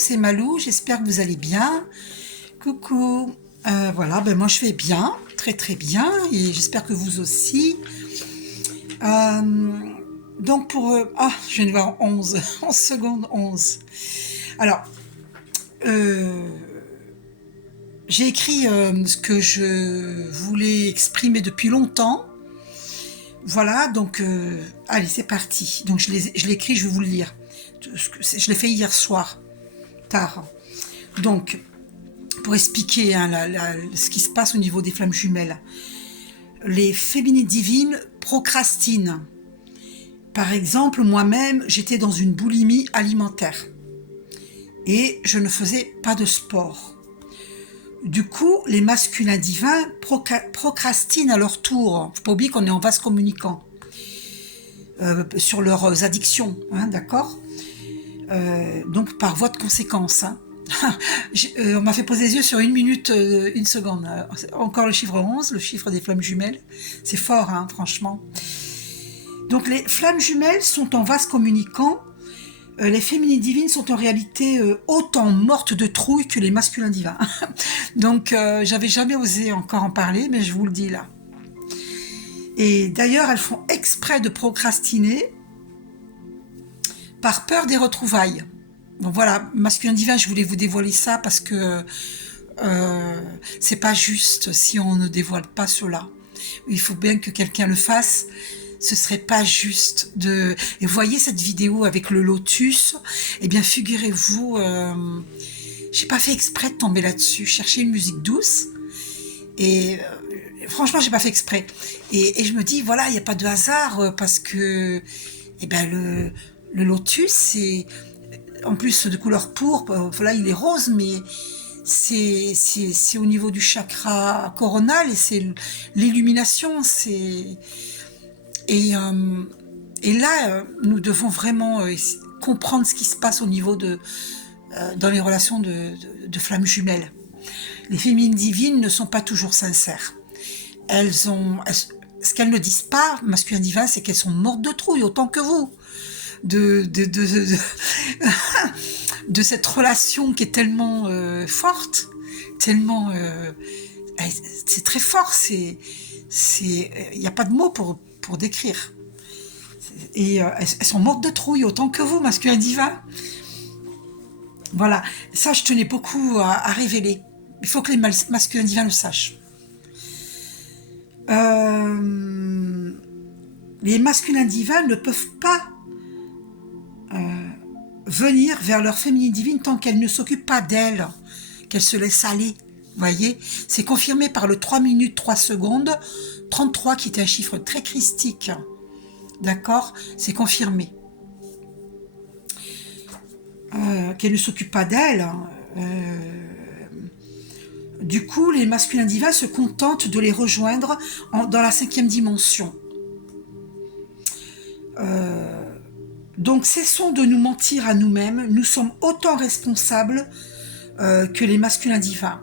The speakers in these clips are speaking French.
c'est Malou, j'espère que vous allez bien. Coucou. Voilà, ben moi je vais bien, très très bien, et j'espère que vous aussi. Euh, donc pour... je viens de voir 11, 11 secondes, 11. Alors, euh, j'ai écrit ce que je voulais exprimer depuis longtemps. Voilà, donc allez, c'est parti. Donc je l'ai écrit, je vais vous le lire. Je l'ai fait hier soir, tard. Donc, pour expliquer hein, ce qui se passe au niveau des flammes jumelles. Les féminines divines procrastinent. Par exemple, moi-même, j'étais dans une boulimie alimentaire et je ne faisais pas de sport. Du coup, les masculins divins procrastinent à leur tour. Faut pas oublier qu'on est en vase communicant sur leurs addictions, hein, d'accord donc par voie de conséquence. Hein. On m'a fait poser les yeux sur 1 minute, 1 seconde. Encore le chiffre 11, le chiffre des flammes jumelles. C'est fort, hein, franchement. Donc les flammes jumelles sont en vase communicant. Les féminines divines sont en réalité autant mortes de trouille que les masculins divins. Donc j'avais jamais osé encore en parler, mais je vous le dis là. Et d'ailleurs, elles font exprès de procrastiner par peur des retrouvailles. Bon voilà, masculin divin, je voulais vous dévoiler ça parce que c'est pas juste si on ne dévoile pas cela. Il faut bien que quelqu'un le fasse. Ce serait pas juste de... Et vous voyez cette vidéo avec le lotus. Eh bien, figurez-vous, j'ai pas fait exprès de tomber là-dessus. Chercher une musique douce. Et franchement, j'ai pas fait exprès. Et je me dis, voilà, il n'y a pas de hasard parce que eh ben, le lotus, c'est... En plus de couleur pourpre, voilà, il est rose, mais c'est au niveau du chakra coronal et c'est l'illumination, c'est... Et là, nous devons vraiment comprendre ce qui se passe au niveau dans les relations de flammes jumelles. Les féminines divines ne sont pas toujours sincères. Ce qu'elles ne disent pas, masculin divin, c'est qu'elles sont mortes de trouille, autant que vous. De cette relation qui est tellement forte, tellement... c'est très fort, il n'y a pas de mots pour décrire. Et elles sont mortes de trouille, autant que vous, masculin divin. Voilà, ça je tenais beaucoup à révéler. Il faut que les masculins divins le sachent. Les masculins divins ne peuvent pas venir vers leur féminine divine tant qu'elle ne s'occupe pas d'elle, qu'elle se laisse aller. Vous voyez, c'est confirmé par le 3 minutes 3 secondes 33 qui est un chiffre très christique. D'accord, c'est confirmé. Qu'elle ne s'occupe pas d'elle. Du coup, les masculins divins se contentent de les rejoindre dans la 5e dimension. Donc, cessons de nous mentir à nous-mêmes. Nous sommes autant responsables que les masculins divins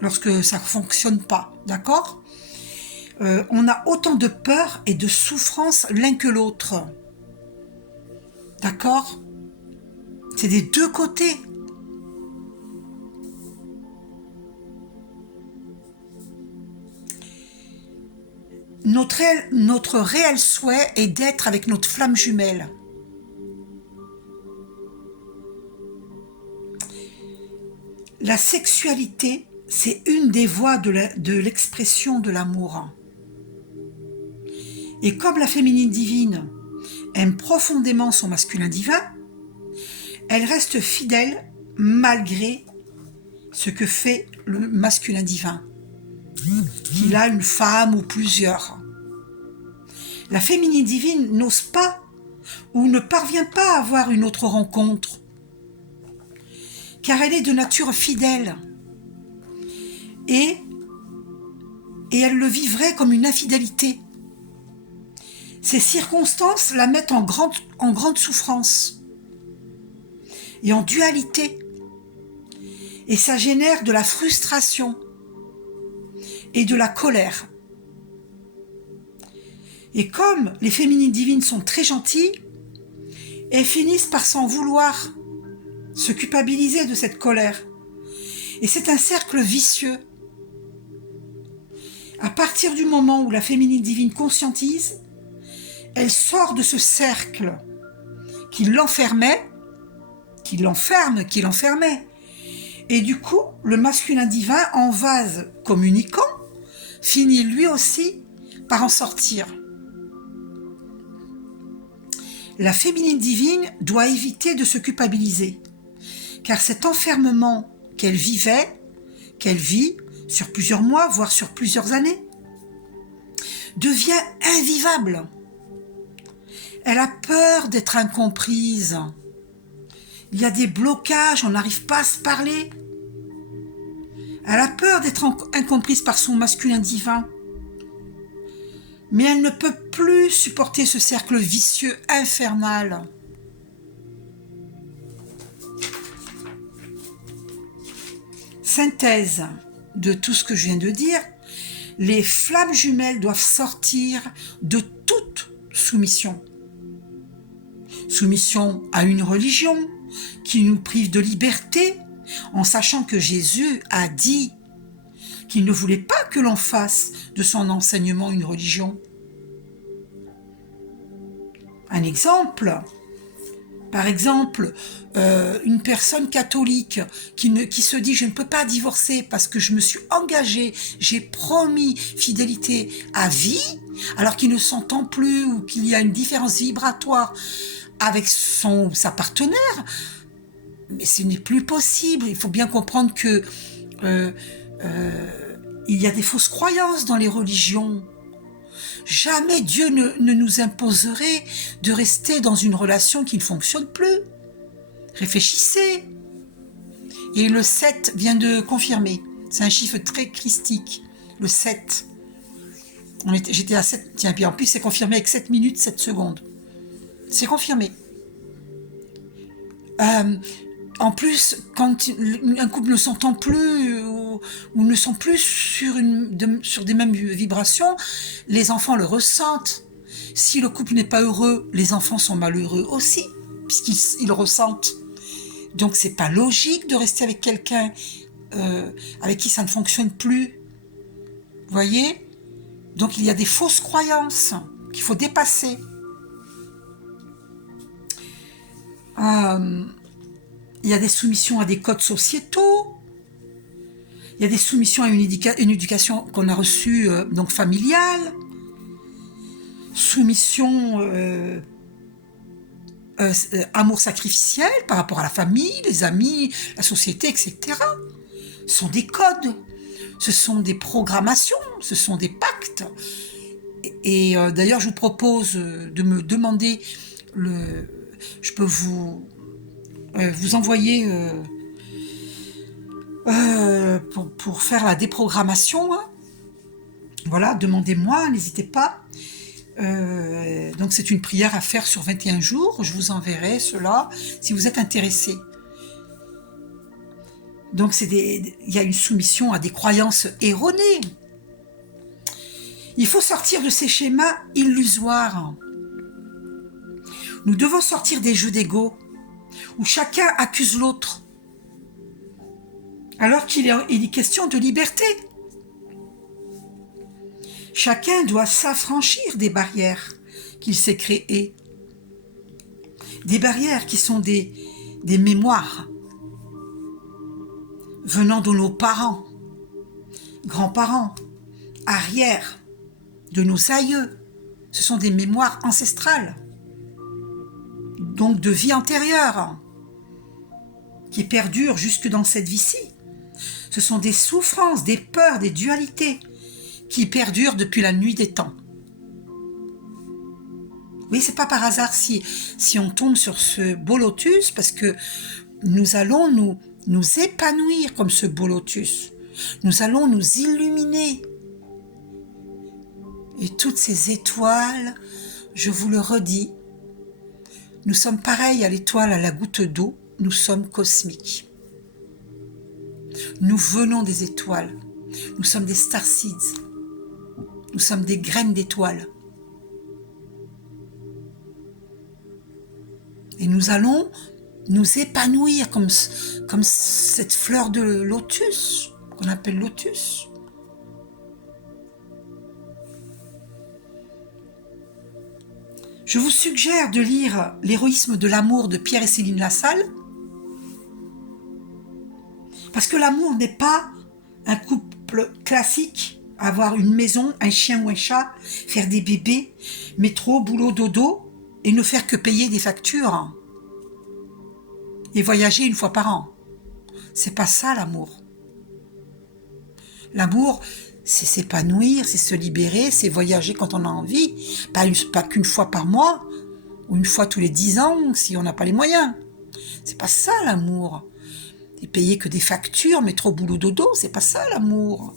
lorsque ça ne fonctionne pas. D'accord ? On a autant de peur et de souffrance l'un que l'autre. D'accord ? C'est des deux côtés. Notre réel souhait est d'être avec notre flamme jumelle. La sexualité, c'est une des voies de l'expression de l'amour. Et comme la féminine divine aime profondément son masculin divin, elle reste fidèle malgré ce que fait le masculin divin, qu'il a une femme ou plusieurs. La féminine divine n'ose pas ou ne parvient pas à avoir une autre rencontre, car elle est de nature fidèle et elle le vivrait comme une infidélité. Ces circonstances la mettent en grande souffrance et en dualité. Et ça génère de la frustration et de la colère. Et comme les féminines divines sont très gentilles, elles finissent par s'en vouloir se culpabiliser de cette colère. Et c'est un cercle vicieux. À partir du moment où la féminine divine conscientise, elle sort de ce cercle qui l'enfermait, qui l'enfermait. Et du coup, le masculin divin, en vase communicant, finit lui aussi par en sortir. La féminine divine doit éviter de se culpabiliser, car cet enfermement qu'elle vit sur plusieurs mois, voire sur plusieurs années, devient invivable. Elle a peur d'être incomprise. Il y a des blocages, on n'arrive pas à se parler. Elle a peur d'être incomprise par son masculin divin. Mais elle ne peut plus supporter ce cercle vicieux infernal. Synthèse de tout ce que je viens de dire, les flammes jumelles doivent sortir de toute soumission. Soumission à une religion qui nous prive de liberté, en sachant que Jésus a dit qu'il ne voulait pas que l'on fasse de son enseignement une religion. Un exemple, par exemple, une personne catholique qui se dit « je ne peux pas divorcer parce que je me suis engagée, j'ai promis fidélité à vie », alors qu'il ne s'entend plus ou qu'il y a une différence vibratoire avec sa partenaire, mais ce n'est plus possible. Il faut bien comprendre que il y a des fausses croyances dans les religions. Jamais Dieu ne nous imposerait de rester dans une relation qui ne fonctionne plus. Réfléchissez. Et le 7 vient de confirmer. C'est un chiffre très christique. Le 7. J'étais à 7. Tiens, puis en plus, c'est confirmé avec 7 minutes, 7 secondes. C'est confirmé. En plus, quand un couple ne s'entend plus ou ne sont plus sur des mêmes vibrations, les enfants le ressentent. Si le couple n'est pas heureux, les enfants sont malheureux aussi, puisqu'ils le ressentent. Donc c'est pas logique de rester avec quelqu'un avec qui ça ne fonctionne plus. Vous voyez ? Donc il y a des fausses croyances qu'il faut dépasser. Il y a des soumissions à des codes sociétaux. Il y a des soumissions à une éducation qu'on a reçue donc familiale. Soumission amour sacrificiel par rapport à la famille, les amis, la société, etc. Ce sont des codes, ce sont des programmations, ce sont des pactes. Et d'ailleurs, je vous propose de me demander je peux vous envoyer pour faire la déprogrammation. Hein. Voilà, demandez-moi, n'hésitez pas. Donc c'est une prière à faire sur 21 jours. Je vous enverrai cela si vous êtes intéressé. Donc il y a une soumission à des croyances erronées. Il faut sortir de ces schémas illusoires. Nous devons sortir des jeux d'ego où chacun accuse l'autre, alors qu'il est question de liberté. Chacun doit s'affranchir des barrières qu'il s'est créées. Des barrières qui sont des mémoires venant de nos parents, grands-parents, arrière, de nos aïeux. Ce sont des mémoires ancestrales, donc de vie antérieure, qui perdurent jusque dans cette vie-ci. Ce sont des souffrances, des peurs, des dualités qui perdurent depuis la nuit des temps. Oui, c'est pas par hasard si on tombe sur ce beau lotus, parce que nous allons nous épanouir comme ce beau lotus. Nous allons nous illuminer. Et toutes ces étoiles, je vous le redis, nous sommes pareils à l'étoile à la goutte d'eau, nous sommes cosmiques. Nous venons des étoiles, nous sommes des starseeds, nous sommes des graines d'étoiles. Et nous allons nous épanouir comme cette fleur de lotus, qu'on appelle lotus. Je vous suggère de lire L'héroïsme de l'amour de Pierre et Céline Lassalle, parce que l'amour n'est pas un couple classique, avoir une maison, un chien ou un chat, faire des bébés, métro, boulot, dodo, et ne faire que payer des factures et voyager une fois par an. C'est pas ça l'amour. L'amour, c'est s'épanouir, c'est se libérer, c'est voyager quand on a envie, pas qu'une fois par mois, ou une fois tous les 10 ans, si on n'a pas les moyens. C'est pas ça l'amour. Et payer que des factures, métro, boulot, dodo, c'est pas ça l'amour.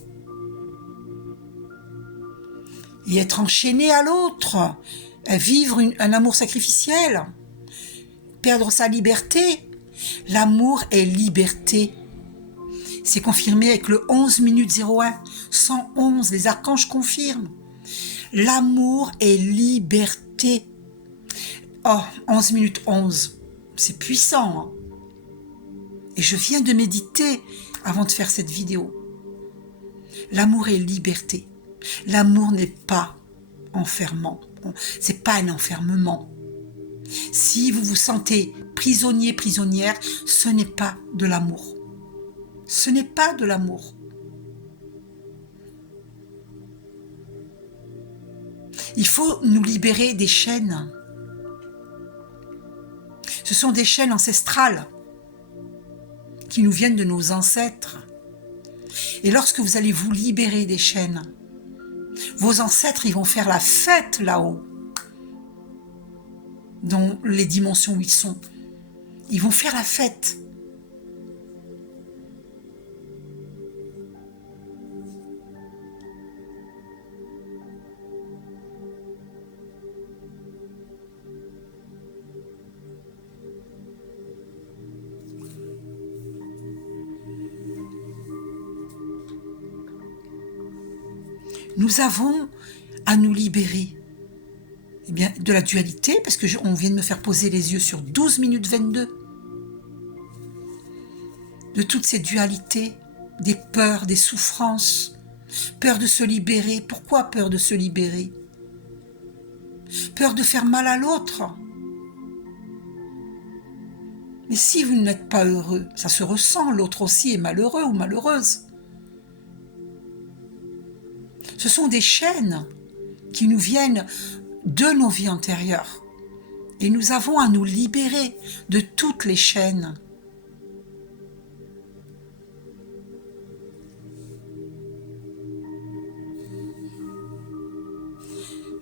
Et être enchaîné à l'autre, vivre un amour sacrificiel, perdre sa liberté. L'amour est liberté. C'est confirmé avec le 11 minutes 01, 111, les archanges confirment. L'amour est liberté. Oh, 11 minutes 11, c'est puissant. Hein. Et je viens de méditer avant de faire cette vidéo. L'amour est liberté. L'amour n'est pas enfermant. C'est pas un enfermement. Si vous vous sentez prisonnier, prisonnière, ce n'est pas de l'amour. Ce n'est pas de l'amour. Il faut nous libérer des chaînes. Ce sont des chaînes ancestrales qui nous viennent de nos ancêtres. Et lorsque vous allez vous libérer des chaînes, vos ancêtres, ils vont faire la fête là-haut, dans les dimensions où ils sont. Ils vont faire la fête. Nous avons à nous libérer de la dualité, parce qu'on vient de me faire poser les yeux sur 12 minutes 22, de toutes ces dualités, des peurs, des souffrances, peur de se libérer. Pourquoi peur de se libérer? Peur de faire mal à l'autre. Mais si vous n'êtes pas heureux, ça se ressent, l'autre aussi est malheureux ou malheureuse. Ce sont des chaînes qui nous viennent de nos vies antérieures. Et nous avons à nous libérer de toutes les chaînes.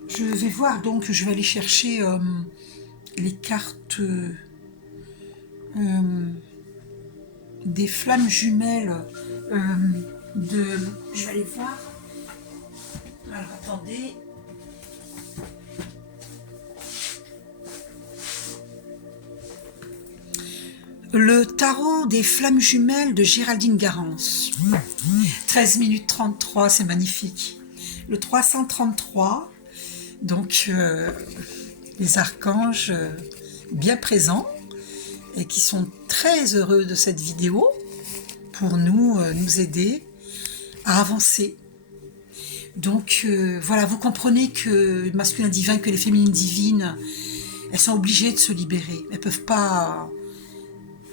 Je vais voir, donc je vais aller chercher les cartes des flammes jumelles je vais aller voir. Alors attendez. Le tarot des flammes jumelles de Géraldine Garance. 13 minutes 33, c'est magnifique. Le 333, donc les archanges bien présents et qui sont très heureux de cette vidéo pour nous aider à avancer. Donc voilà, vous comprenez que le masculin divin, que les féminines divines, elles sont obligées de se libérer. Elles ne peuvent pas...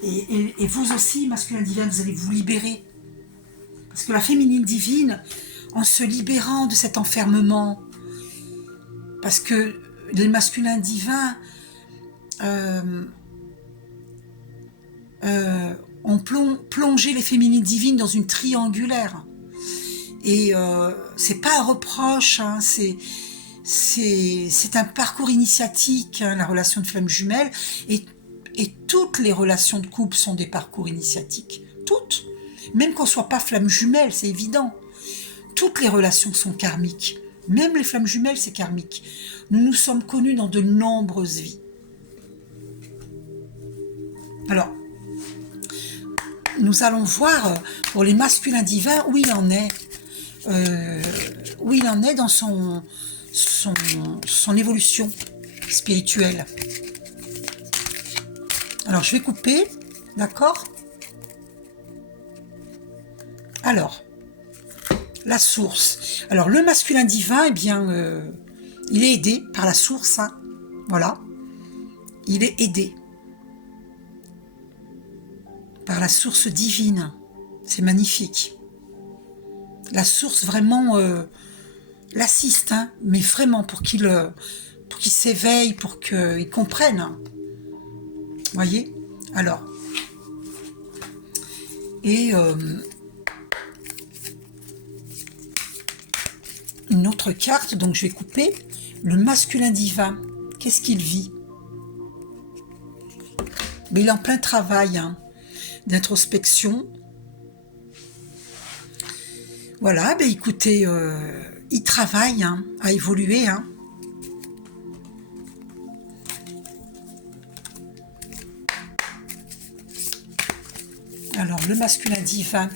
Et vous aussi, masculin divin, vous allez vous libérer. Parce que la féminine divine, en se libérant de cet enfermement, parce que les masculins divins ont plongé les féminines divines dans une triangulaire. Et c'est pas un reproche, hein, c'est un parcours initiatique, hein, la relation de flamme jumelle, et toutes les relations de couple sont des parcours initiatiques. Toutes. Même qu'on ne soit pas flamme jumelle, c'est évident. Toutes les relations sont karmiques. Même les flammes jumelles, c'est karmique. Nous nous sommes connus dans de nombreuses vies. Alors, nous allons voir pour les masculins divins où il en est. Où il en est dans son évolution spirituelle. Alors, je vais couper, d'accord? Alors, la source. Alors, le masculin divin, eh bien, il est aidé par la source, hein. Voilà. Il est aidé par la source divine. C'est magnifique. La source vraiment l'assiste, hein, mais vraiment pour qu'il s'éveille, pour qu'il comprenne. Hein. Voyez? Alors, et une autre carte, donc je vais couper. Le masculin divin, qu'est-ce qu'il vit? Mais il est en plein travail, hein, d'introspection. Voilà, ben écoutez, il travaille, hein, à évoluer. Hein. Alors, le masculin divin,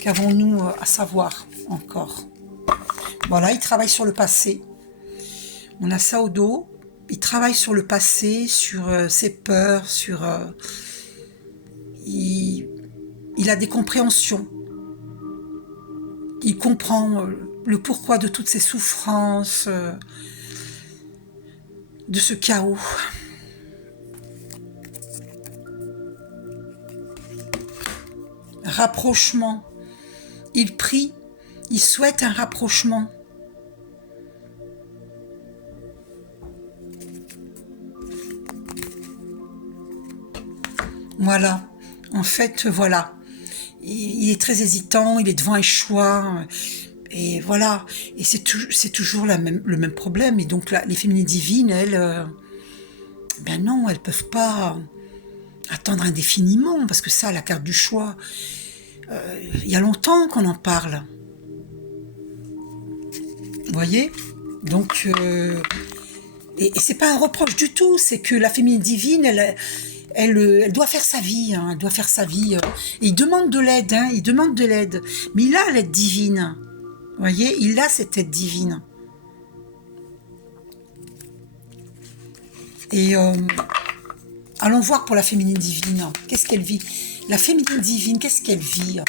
qu'avons-nous à savoir encore? Voilà, il travaille sur le passé. On a ça au dos. Il travaille sur le passé, sur ses peurs, sur... il a des compréhensions. Il comprend le pourquoi de toutes ces souffrances, de ce chaos. Rapprochement. Il prie, il souhaite un rapprochement. Voilà. En fait, voilà. Il est très hésitant, il est devant un choix. Et voilà. Et c'est toujours le même problème. Et donc, là, les féminines divines, elles... ben non, elles peuvent pas attendre indéfiniment. Parce que ça, la carte du choix... il y a longtemps qu'on en parle. Vous voyez? Donc, et c'est pas un reproche du tout, c'est que la féminine divine, elle doit faire sa vie, hein, elle doit faire sa vie. Et il demande de l'aide, hein, il demande de l'aide. Mais il a l'aide divine. Vous voyez? Il a cette aide divine. Et allons voir pour la féminine divine. Qu'est-ce qu'elle vit? La féminine divine, qu'est-ce qu'elle vit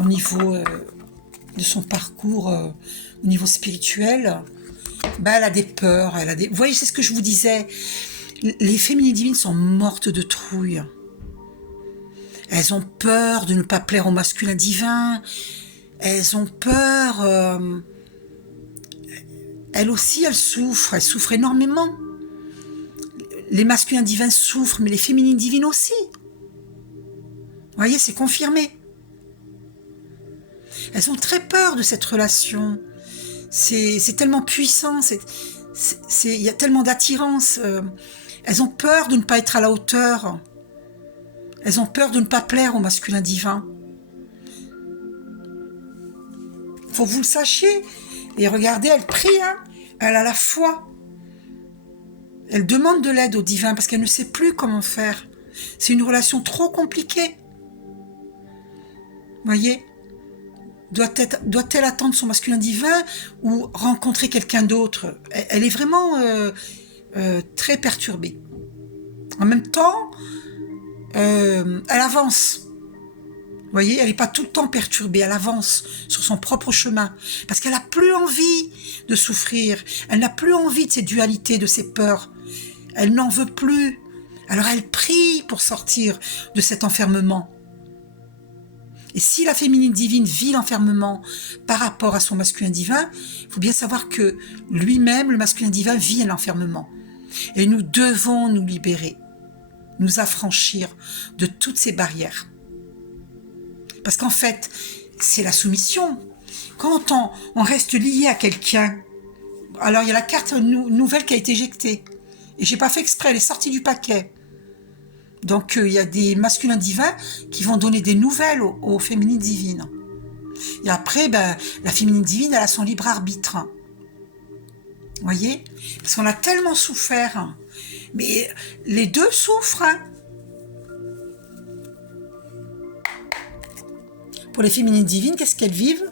au niveau de son parcours, au niveau spirituel? Ben, elle a des peurs, elle a des... Vous voyez, c'est ce que je vous disais. Les féminines divines sont mortes de trouille. Elles ont peur de ne pas plaire au masculin divin. Elles ont peur... elles aussi, elles souffrent énormément. Les masculins divins souffrent, mais les féminines divines aussi. Vous voyez, c'est confirmé. Elles ont très peur de cette relation. C'est tellement puissant, il y a tellement d'attirance. Elles ont peur de ne pas être à la hauteur. Elles ont peur de ne pas plaire au masculin divin. Faut que vous le sachiez. Et regardez, elle prie, hein. Elle a la foi. Elle demande de l'aide au divin parce qu'elle ne sait plus comment faire. C'est une relation trop compliquée. Voyez ? Doit-elle attendre son masculin divin ou rencontrer quelqu'un d'autre? Elle est vraiment très perturbée. En même temps, elle avance. Vous voyez, elle n'est pas tout le temps perturbée, elle avance sur son propre chemin. Parce qu'elle n'a plus envie de souffrir, elle n'a plus envie de ces dualités, de ces peurs. Elle n'en veut plus. Alors elle prie pour sortir de cet enfermement. Et si la féminine divine vit l'enfermement par rapport à son masculin divin, il faut bien savoir que lui-même, le masculin divin, vit l'enfermement. Et nous devons nous libérer, nous affranchir de toutes ces barrières. Parce qu'en fait, c'est la soumission. Quand on reste lié à quelqu'un, alors il y a la carte nouvelle qui a été éjectée. Et j'ai pas fait exprès, elle est sortie du paquet. Donc il y a des masculins divins qui vont donner des nouvelles aux féminines divines. Et après, ben, la féminine divine, elle a son libre arbitre. Vous voyez? Parce qu'on a tellement souffert. Mais les deux souffrent. Hein. Pour les féminines divines, qu'est-ce qu'elles vivent?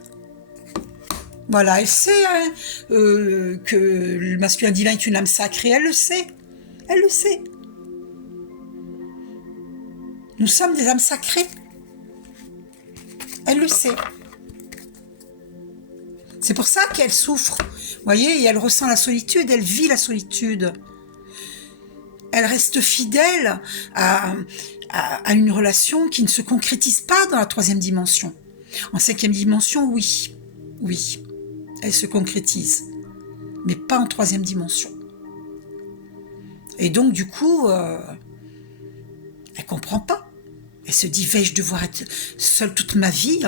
Voilà, elle sait hein, que le masculin divin est une âme sacrée, elle le sait. Elle le sait. Nous sommes des âmes sacrées. Elle le sait. C'est pour ça qu'elle souffre. Vous voyez, et elle ressent la solitude, elle vit la solitude. Elle reste fidèle à une relation qui ne se concrétise pas dans la 3e dimension. En 5e dimension, oui. Oui, elle se concrétise. Mais pas en 3e dimension. Et donc, du coup, elle comprend pas. Elle se dit, vais-je devoir être seule toute ma vie?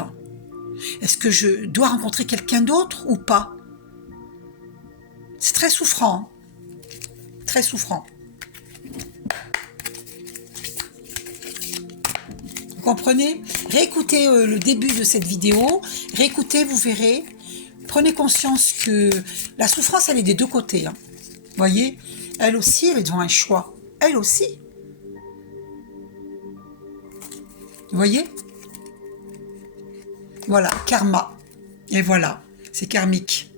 Est-ce que je dois rencontrer quelqu'un d'autre ou pas? C'est très souffrant. Très souffrant. Vous comprenez? Réécoutez le début de cette vidéo. Réécoutez, vous verrez. Prenez conscience que la souffrance, elle est des deux côtés. Hein. Vous voyez? Elle aussi, elle est devant un choix. Elle aussi. Vous voyez? Voilà, karma. Et voilà, c'est karmique.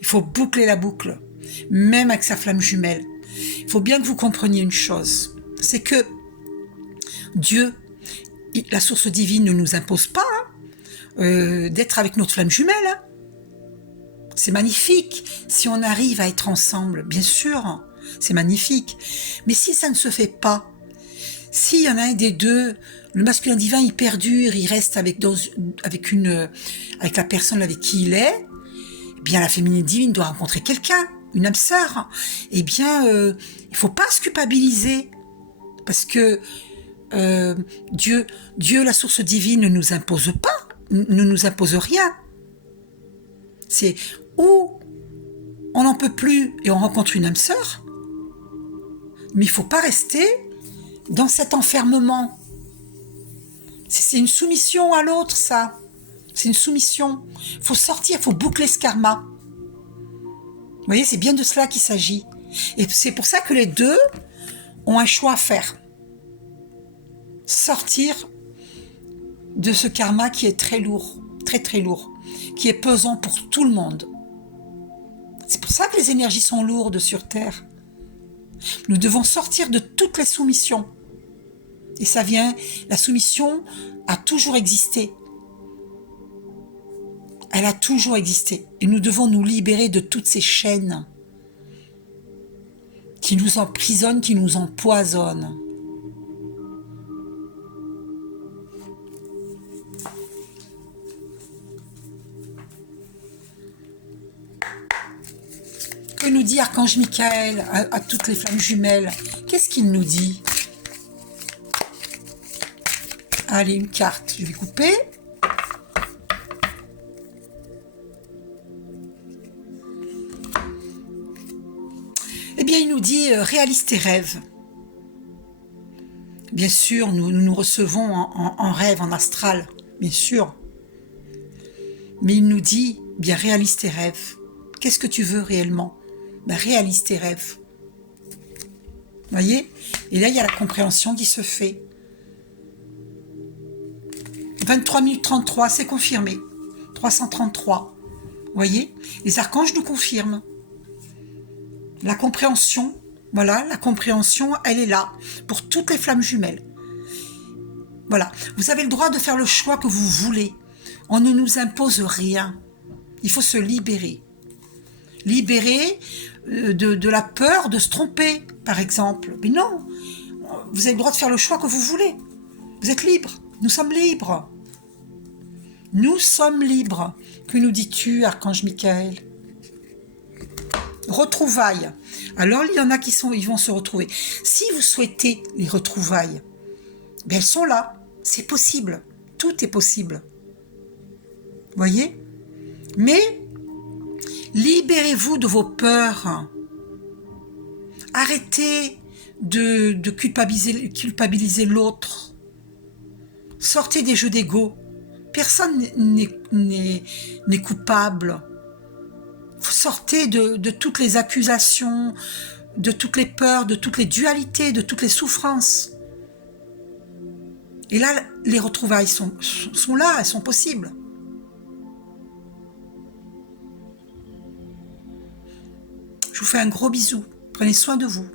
Il faut boucler la boucle, même avec sa flamme jumelle. Il faut bien que vous compreniez une chose, c'est que Dieu, la source divine ne nous impose pas d'être avec notre flamme jumelle. Hein. C'est magnifique si on arrive à être ensemble, bien sûr, c'est magnifique. Mais si ça ne se fait pas, s'il y en a un des deux, le masculin divin, il perdure, il reste avec la personne avec qui il est, eh bien la féminine divine doit rencontrer quelqu'un, une âme sœur. Eh bien, il faut pas se culpabiliser, parce que Dieu, la source divine, ne nous impose pas, ne nous impose rien. C'est où on n'en peut plus et on rencontre une âme sœur, mais il faut pas rester dans cet enfermement. C'est une soumission à l'autre, ça. C'est une soumission. Il faut sortir, il faut boucler ce karma. Vous voyez, c'est bien de cela qu'il s'agit. Et c'est pour ça que les deux ont un choix à faire. Sortir de ce karma qui est très lourd, très très lourd, qui est pesant pour tout le monde. C'est pour ça que les énergies sont lourdes sur Terre. Nous devons sortir de toutes les soumissions. Et ça vient, la soumission a toujours existé. Elle a toujours existé. Et nous devons nous libérer de toutes ces chaînes qui nous emprisonnent, qui nous empoisonnent. Que nous dit Archange Michael à toutes les flammes jumelles? Qu'est-ce qu'il nous dit? Allez, une carte, je vais couper. Eh bien, il nous dit réalise tes rêves. Bien sûr, nous recevons en rêve, en astral, bien sûr. Mais il nous dit, bien, réalise tes rêves. Qu'est-ce que tu veux réellement? Ben, réalise tes rêves. Vous voyez? Et là, il y a la compréhension qui se fait. 23 minutes 33, c'est confirmé. 333. Vous voyez? Les archanges nous confirment. La compréhension, voilà, la compréhension, elle est là, pour toutes les flammes jumelles. Voilà. Vous avez le droit de faire le choix que vous voulez. On ne nous impose rien. Il faut se libérer. Libérer de la peur de se tromper, par exemple. Mais non, vous avez le droit de faire le choix que vous voulez. Vous êtes libre. Nous sommes libres. Nous sommes libres. Que nous dis-tu, Archange Michael? Retrouvailles. Alors, il y en a ils vont se retrouver. Si vous souhaitez les retrouvailles, ben elles sont là. C'est possible. Tout est possible. Vous voyez? Mais libérez-vous de vos peurs. Arrêtez de culpabiliser l'autre. Sortez des jeux d'ego. Personne n'est coupable. Sortez de toutes les accusations, de toutes les peurs, de toutes les dualités, de toutes les souffrances. Et là, les retrouvailles sont là, elles sont possibles. Je vous fais un gros bisou. Prenez soin de vous.